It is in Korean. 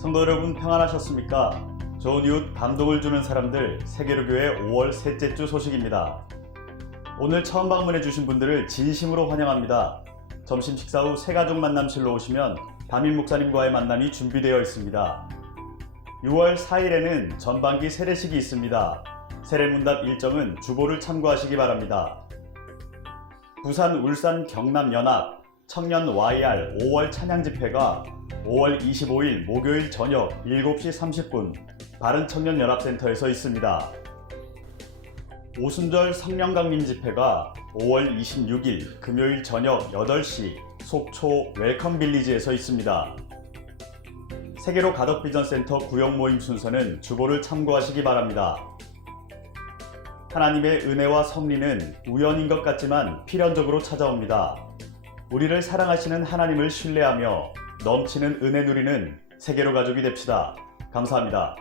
성도 여러분 평안하셨습니까? 좋은 이웃 감동을 주는 사람들 세계로교회 5월 셋째 주 소식입니다. 오늘 처음 방문해 주신 분들을 진심으로 환영합니다. 점심 식사 후 새가족 만남실로 오시면 담임 목사님과의 만남이 준비되어 있습니다. 6월 4일에는 전반기 세례식이 있습니다. 세례문답 일정은 주보를 참고하시기 바랍니다. 부산, 울산, 경남 연합 청년 YR 5월 찬양 집회가 5월 25일 목요일 저녁 7시 30분 바른청년연합센터에서 있습니다. 오순절 성령강림 집회가 5월 26일 금요일 저녁 8시 속초 웰컴 빌리지에서 있습니다. 세계로 가덕비전센터 구역 모임 순서는 주보를 참고하시기 바랍니다. 하나님의 은혜와 섭리는 우연인 것 같지만 필연적으로 찾아옵니다. 우리를 사랑하시는 하나님을 신뢰하며 넘치는 은혜 누리는 세계로 가족이 됩시다. 감사합니다.